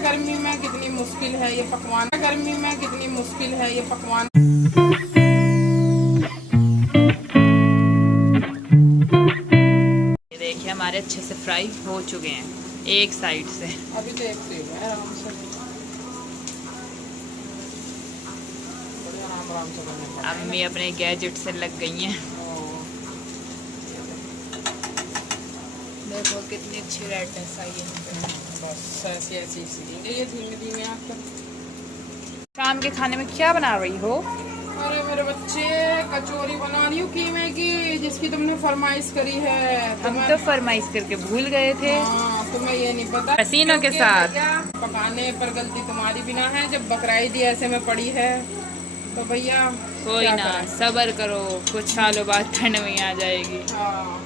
गर्मी में कितनी मुश्किल है ये पकवान, गर्मी में कितनी मुश्किल है ये पकवान। ये देखिए हमारे अच्छे से फ्राई हो चुके हैं एक साइड से। अभी देखते हैं आराम से, आराम से बनने। अम्मी अपने गैजेट से लग गई हैं। देखो कितनी अच्छी रेडनेस आई है। बस ऐसी ऐसी सीखेंगे ये धीमे धीमे आकर। शाम के खाने में क्या बना रही हो? अरे मेरे बच्चे कचौरी बना रही हूँ कीमे की, जिसकी तुमने फरमाइश करी है। हम तो फरमाइश करके भूल गए थे। हाँ, तुम्हें ये नहीं पता। पसीनों के साथ पकाने पर गलती तुम्हारी भी ना है, जब बकराई दी ऐसे में पड़ी है तो भैया कोई ना, सब्र करो, कुछ सालों बाद ठंड में आ जाएगी। हाँ,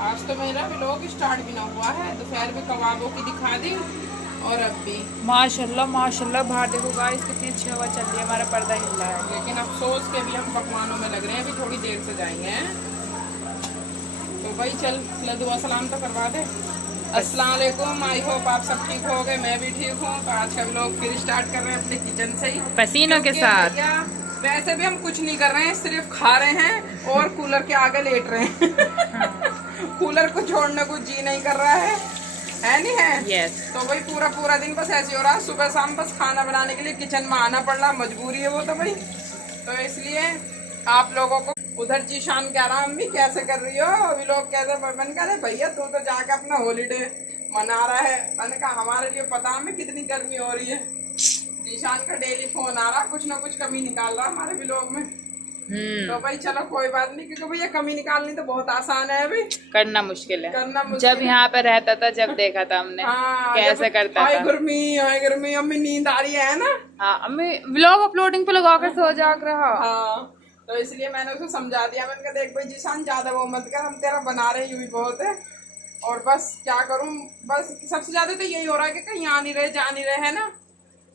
आज तो मेरा व्लॉग स्टार्ट भी ना हुआ है, दोपहर में कबाबों की दिखा दी और अब भी माशाल्लाह माशाल्लाह। बाहर देखो गाइस कितनी अच्छी हवा चल रही है, हमारा पर्दा हिल रहा है। लेकिन अफसोस के भी हम पकवानों में लग रहे हैं, अभी थोड़ी देर से जाएंगे। तो भाई चल दुआ सलाम तो करवा दे। अस्सलाम वालेकुम, आई होप आप सब ठीक हो गए, मैं भी ठीक हूँ। तो आज का व्लॉग फिर स्टार्ट कर रहे हैं अपने किचन से ही, पसीनों के साथ। वैसे भी हम कुछ नहीं कर रहे हैं, सिर्फ खा रहे हैं और कूलर के आगे लेट रहे हैं। कूलर को छोड़ने को जी नहीं कर रहा है नहीं है? yes. तो भाई पूरा दिन बस ऐसे हो रहा है, सुबह शाम बस खाना बनाने के लिए किचन में आना पड़ रहा, मजबूरी है वो तो भाई। तो इसलिए आप लोगों को उधर जीशान कह रहा अम्मी कैसे कर रही हो, अभी लोग कैसे, मैंने कहा भैया तू तो जाके अपना हॉलीडे मना रहा है। मैंने कहा हमारे लिए पता हमें कितनी गर्मी हो रही है। जीशान का डेली फोन आ रहा, कुछ ना कुछ कमी निकाल रहा हमारे व्लॉग में। तो भाई चलो कोई बात नहीं, क्योंकि भैया कमी निकालनी तो बहुत आसान है, अभी करना मुश्किल है। करना मुश्किल। जब यहाँ पे रहता था, जब देखा था हमने कैसे करता था। हाय गर्मी, अम्मी नींद आ रही है ना। हाँ, अम्मी व्लॉग अपलोडिंग पे लगा कर सो जाग रहा। हाँ, तो इसलिए मैंने उसको समझा दिया। मैंने कहा देख भाई जीशान ज्यादा वो मत कर, हम तेरा बना रहे यूं ही बहुत है। और बस क्या करूँ, बस सबसे ज्यादा तो यही हो रहा है कि कहीं आ नहीं रहे, जा नहीं रहे है ना।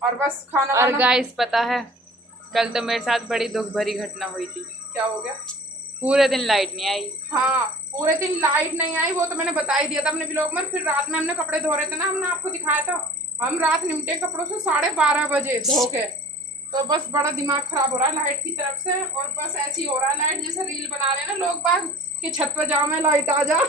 और बस खाना। और गाइस पता है, कल तो मेरे साथ बड़ी दुख भरी घटना हुई थी। क्या हो गया? पूरे दिन लाइट नहीं आई। हाँ, पूरे दिन लाइट नहीं आई, वो तो मैंने बता ही दिया था अपने व्लॉग में। फिर रात में हमने कपड़े धो रहे थे ना, हमने आपको दिखाया था। हम रात निमटे कपड़ों से 12:30 बजे धो के। तो बस बड़ा दिमाग खराब हो रहा है लाइट की तरफ से। और बस ऐसे ही हो रहा है, लाइट जैसे रील बना रहे हैं ना लोग बाग कि छत पे जाओ मैं लाइट आ जा।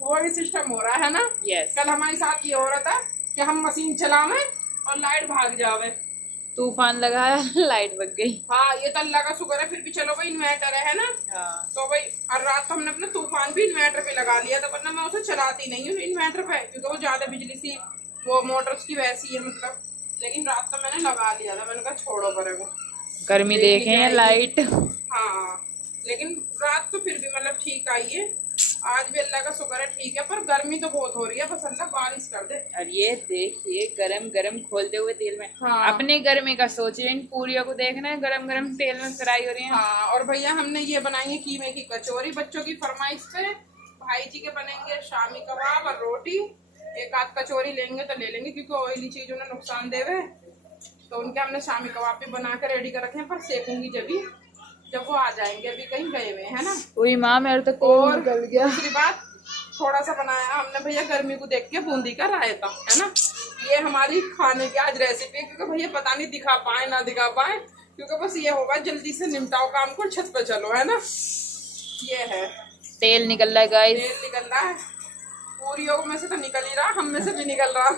वही सिस्टम हो रहा है ना। yes. कल हमारे साथ ये हो रहा था कि हम मशीन चलावे और लाइट भाग जावे। तूफान लगाया, लाइट भग गई। हाँ, ये तो अल्लाह का शुक्र है, फिर भी चलो भाई इन्वर्टर है ना। हाँ। तो भाई और रात को हमने अपना तूफान भी इन्वर्टर पे लगा लिया था, वरना मैं उसे चलाती नहीं हूँ इन्वर्टर पे, क्योंकि वो ज्यादा बिजली सी वो मोटर्स की वैसी है मतलब। लेकिन रात को मैंने लगा लिया था, मैंने कहा छोड़ो परे वो गर्मी देखे हैं लाइट। हाँ, लेकिन रात तो फिर भी मतलब ठीक आई है। आज भी अल्लाह का शुक्र है ठीक है, पर गर्मी तो बहुत हो रही है, बस अल्लाह बारिश कर दे। और ये देखिए गरम गरम खोलते हुए तेल में। हाँ। अपनी गर्मी का सोचिए, इन पूरियों को देखना है गरम गरम तेल में फ्राई हो रही है। हाँ, और भैया हमने ये बनाई है कीमे की कचौरी बच्चों की फरमाइश पे। भाई जी के बनेंगे शामी कबाब और रोटी। एक आध कचौरी लेंगे तो ले लेंगे, क्योंकि ऑयली चीज उन्हें नुकसान देवे। तो उनके हमने शामी कबाब भी बना कर रेडी कर रखे हैं, पर सेकूंगी जब वो आ जाएंगे, अभी कहीं गए हुए है ना। वही माँ मेरे तो और दूसरी बात, थोड़ा सा बनाया हमने भैया गर्मी को देख के बूंदी का रायता, है ना। ये हमारी खाने की आज रेसिपी है, क्योंकि भैया पता नहीं दिखा पाए ना दिखा पाए, क्योंकि बस ये होगा जल्दी से निपटाओ काम को, छत पे चलो, है ना। ये है, तेल निकल रहा है गाइस, तेल निकल रहा है। पूरियों में से तो निकल ही रहा, हम में से भी निकल रहा।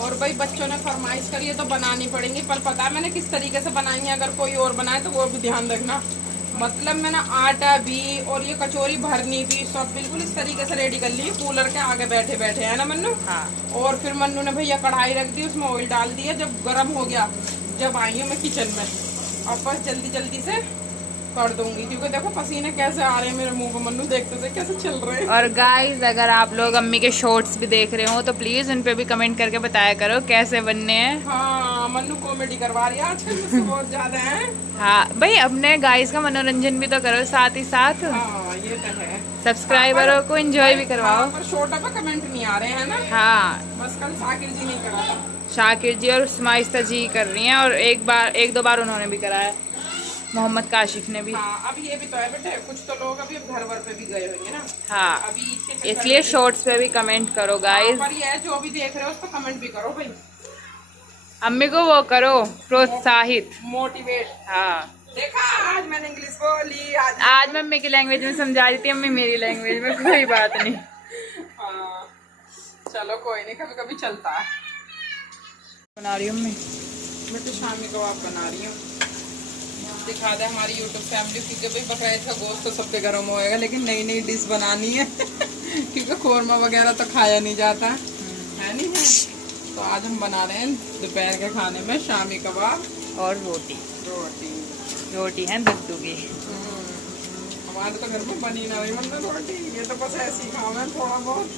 और भाई बच्चों ने फरमाइश करी है तो बनानी पड़ेंगी, पर पता है मैंने किस तरीके से बनाई है। अगर कोई और बनाए तो वो भी ध्यान रखना। मतलब मैंने आटा भी और ये कचौरी भरनी भी सब बिल्कुल इस तरीके से रेडी कर ली, कूलर के आगे बैठे बैठे, है ना मन्नू। हाँ। और फिर मन्नू ने भैया कढ़ाई रख दी, उसमें ऑयल डाल दिया। जब गर्म हो गया, जब आई हूँ मैं किचन में, और बस जल्दी जल्दी से कर दूंगी, क्योंकि देखो पसीने कैसे आ रहे हैं मेरे मुंह को, मन्नू देखते थे कैसे चल रहे हैं। और गाइस अगर आप लोग अम्मी के शॉर्ट्स भी देख रहे हो तो प्लीज उन पे भी कमेंट करके बताया करो कैसे बनने हैं। हाँ, मन्नू कॉमेडी करवा रही है आजकल मुझसे बहुत ज्यादा है। हाँ भाई, अपने गाइस का मनोरंजन भी तो करो साथ ही साथ। हाँ, ये तो है। सब्सक्राइबरों को एंजॉय भी करवाओ। पर छोटा पे कमेंट नहीं आ रहे हैं ना। हाँ, बस कल शाकिर जी नहीं करा था। शाकिर जी और स्माइस्ता जी कर रही हैं, और एक दो बार उन्होंने भी कराया। मोहम्मद काशिफ ने भी। हाँ, अब ये भी तो है बेटे, कुछ तो लोग अभी घर वर पे भी गए होंगे ना। हाँ, अभी इसके चक्कर इसलिए में शॉर्ट्स पे भी कमेंट करो गाइस। पर ये जो भी देख रहे हो उस पर कमेंट भी करो भाई, अम्मी को वो करो प्रोत्साहित, मोटिवेट। हाँ। देखा, आज मैंने इंग्लिश बोली, आज मम्मी की लैंग्वेज में समझा रही थी, अम्मी मेरी लैंग्वेज में, कोई बात नहीं। हाँ, चलो कोई नहीं, कभी कभी चलता है। बना रही हूँ अम्मी, मैं तो शामी कबाब बना रही हूँ। दिखा दे हमारी यूट्यूब फैमिली, क्योंकि भाई बकरीद का गोश्त तो सब पे गर्म होएगा, लेकिन नई नई डिश बनानी है क्योंकि खोरमा वगैरह तो खाया नहीं जाता है, नहीं है। तो आज हम बना रहे हैं दोपहर के खाने में शामी कबाब और रोटी है दद्दू की। हमारे तो घर में बनी ना रही मतलब रोटी, ये तो बस ऐसे ही खाओ, थोड़ा बहुत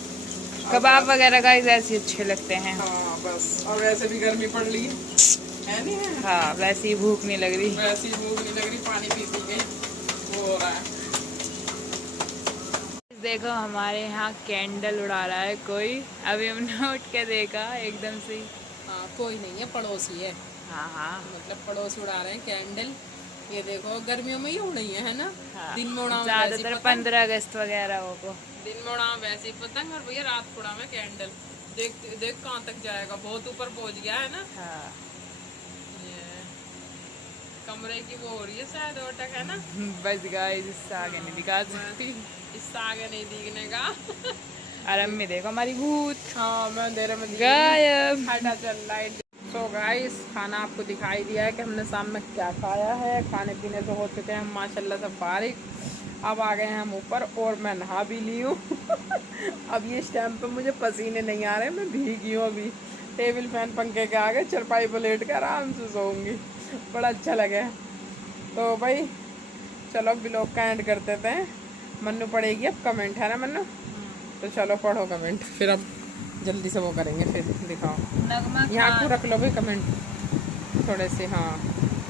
कबाब वगैरह का ऐसे अच्छे लगते हैं। हाँ बस, और वैसे भी गर्मी पड़ रही है नहीं है। हाँ, वैसे ही भूख नहीं लग रही, वैसे ही भूख नहीं लग रही, पानी पी पी के वो हो रहा है। देखो हमारे यहाँ कैंडल उड़ा रहा है कोई, अभी हमने उठ के देखा एकदम से। हाँ, कोई नहीं है, पड़ोसी है। हाँ, मतलब पड़ोसी उड़ा रहे हैं कैंडल। ये देखो गर्मियों में ही उड़ी है ना। हाँ। दिन में उड़ाओ ज्यादातर 15 अगस्त वगैरह हो को दिन में उड़ाओ वैसे ही पतंग, और भैया रात को उड़ावे कैंडल। देख देख कहाँ तक जाएगा, बहुत ऊपर पहुंच गया है ना। हाँ। ये कमरे की वो हो रही है शायद ओटक, है ना। बस गाइस, इससे आगे नहीं दिखा सकती, इससे आगे नहीं दिखने का और अम्मी देखो हमारी भूत। हाँ, मैं अंधेरे में गायब। हटा चल लाइट। सो गाइस, खाना आपको दिखाई दिया है कि हमने शाम में क्या खाया है। खाने पीने से हो चुके हैं हम माशाल्लाह से फारिग। अब आ गए हैं हम ऊपर, और मैं नहा भी ली हूँ अब ये इस टाइम पे मुझे पसीने नहीं आ रहे, मैं भीगी हूँ अभी। टेबल फैन पंखे के आगे चरपाई पर लेट कर आराम से सोऊंगी, बड़ा अच्छा लगे। तो भाई चलो ब्लॉग का एंड कर देते हैं। मन्नू पढ़ेगी अब कमेंट, है ना मन्नू? तो चलो पढ़ो कमेंट, फिर अब जल्दी से वो करेंगे, फिर दिखाओ। यहाँ को रख लो भाई कमेंट थोड़े से। हाँ,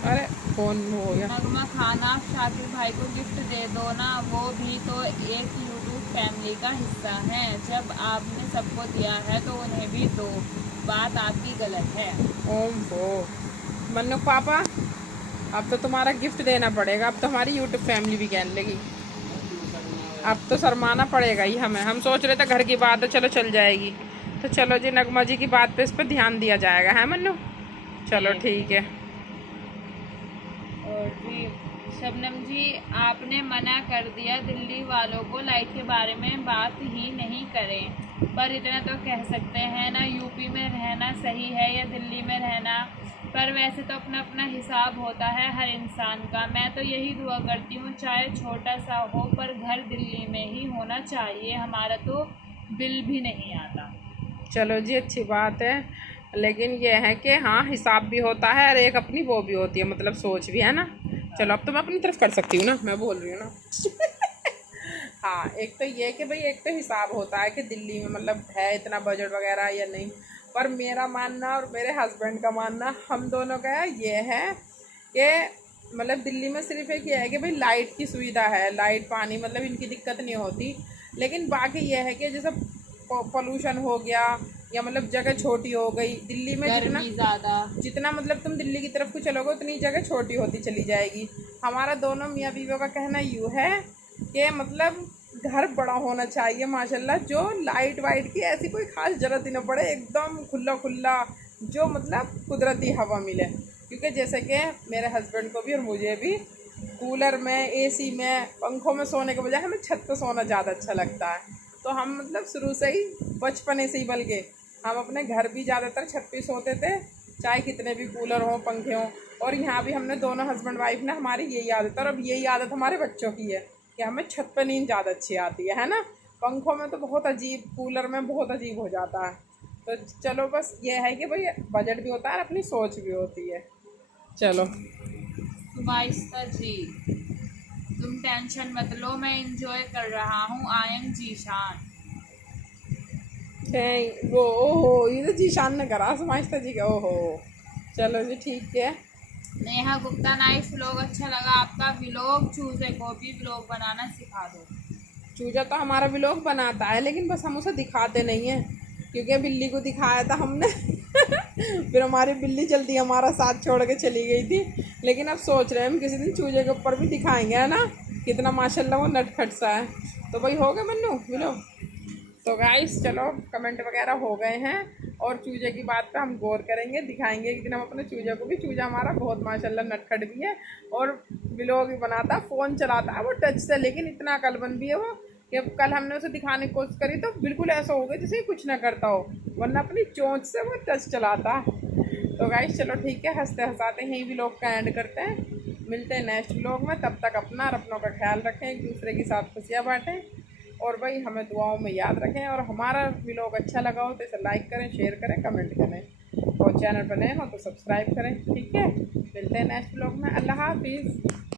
अरे फोन हो गया। नगमा खाना शाकिर भाई को गिफ्ट दे दो ना, वो भी तो एक यूट्यूब फैमिली का हिस्सा है। जब आपने सबको दिया है तो उन्हें भी दो, बात आपकी गलत है। ओम हो मन्नू पापा, अब तो तुम्हारा गिफ्ट देना पड़ेगा, अब तो हमारी यूट्यूब फैमिली भी कहने लगी। अब तो शर्माना पड़ेगा ही हमें। हम सोच रहे थे घर की बात है चलो चल जाएगी, तो चलो जी नगमा जी की बात पे इस पर ध्यान दिया जाएगा, है मन्नू? चलो ठीक है। और जी शबनम जी, आपने मना कर दिया दिल्ली वालों को लाइट के बारे में बात ही नहीं करें, पर इतना तो कह सकते हैं ना, यूपी में रहना सही है या दिल्ली में रहना, पर वैसे तो अपना अपना हिसाब होता है हर इंसान का। मैं तो यही दुआ करती हूँ चाहे छोटा सा हो पर घर दिल्ली में ही होना चाहिए, हमारा तो बिल भी नहीं आता। चलो जी, अच्छी बात है, लेकिन ये है कि हाँ हिसाब भी होता है और एक अपनी वो भी होती है, मतलब सोच भी, है ना। चलो अब तो मैं अपनी तरफ कर सकती हूँ ना, मैं बोल रही हूँ ना हाँ, एक तो ये कि भाई एक तो हिसाब होता है कि दिल्ली में मतलब है इतना बजट वगैरह या नहीं, पर मेरा मानना और मेरे हस्बैंड का मानना हम दोनों का ये है कि मतलब दिल्ली में सिर्फ एक ये है कि भाई लाइट की सुविधा है, लाइट पानी मतलब इनकी दिक्कत नहीं होती, लेकिन बाकी ये है कि जैसे पोल्यूशन हो गया या मतलब जगह छोटी हो गई दिल्ली में, जितना मतलब तुम दिल्ली की तरफ को चलोगे उतनी जगह छोटी होती चली जाएगी। हमारा दोनों मियाँ बीवियों का कहना यूँ है कि मतलब घर बड़ा होना चाहिए माशाल्लाह, जो लाइट वाइट की ऐसी कोई खास ज़रूरत ही ना पड़े, एकदम खुला खुला जो मतलब कुदरती हवा मिले। क्योंकि जैसे कि मेरे हस्बैंड को भी और मुझे भी कूलर में, एसी में, पंखों में सोने के बजाय हमें छत पर सोना ज़्यादा अच्छा लगता है। तो हम मतलब शुरू से ही बचपने से ही बल्कि हम अपने घर भी ज़्यादातर छत पे सोते थे, चाहे कितने भी कूलर हों पंखे हों। और यहाँ भी हमने दोनों हस्बैंड वाइफ ने हमारी यही आदत है, और अब यही आदत हमारे बच्चों की है कि हमें छत पे नींद ज़्यादा अच्छी आती है ना। पंखों में तो बहुत अजीब, कूलर में बहुत अजीब हो जाता है। तो चलो बस ये है कि भाई बजट भी होता है और अपनी सोच भी होती है। चलो सुमाइस्ता जी, तुम टेंशन मत लो, मैं इंजॉय कर रहा हूँ, आई एम जीशान। वो ओहो, ये तो जीशान ने करा समाजता जी का, ओहो चलो जी ठीक है। नेहा गुप्ता, नाइस व्लॉग, अच्छा लगा आपका व्लॉग, चूजे को भी व्लॉग बनाना सिखा दो। चूजा तो हमारा व्लॉग बनाता है, लेकिन बस हम उसे दिखाते नहीं हैं, क्योंकि बिल्ली को दिखाया था हमने फिर हमारी बिल्ली जल्दी हमारा साथ छोड़ के चली गई थी, लेकिन अब सोच रहे हैं हम किसी दिन चूजे के ऊपर भी दिखाएंगे, है ना, कितना माशाल्लाह वो नटखट सा है। तो भाई हो गए मन्नू मिलो। तो गाइस चलो कमेंट वगैरह हो गए हैं, और चूजे की बात पे हम गौर करेंगे, दिखाएंगे एक दिन हम अपने चूजे को भी। चूजा हमारा बहुत माशाल्लाह नटखट भी है और व्लॉग भी बनाता, फ़ोन चलाता है वो टच से, लेकिन इतना अकलमंद भी है वो कि अब कल हमने उसे दिखाने की कोशिश करी तो बिल्कुल ऐसा हो गया जैसे कुछ ना करता हो, वरना अपनी चोंच से वो टच चलाता। तो गाइस चलो ठीक है, हंसते हंसाते यहीं व्लॉग का एंड करते हैं। मिलते हैं नेक्स्ट व्लॉग में, तब तक अपना और अपनों का ख्याल रखें, एक दूसरे के साथ खुशियाँ बांटें, और भाई हमें दुआओं में याद रखें। और हमारा व्लॉग अच्छा लगा हो तो इसे लाइक करें, शेयर करें, कमेंट करें, और चैनल पर नए हो तो सब्सक्राइब करें। ठीक है, मिलते हैं नेक्स्ट व्लॉग में। अल्लाह हाफिज़।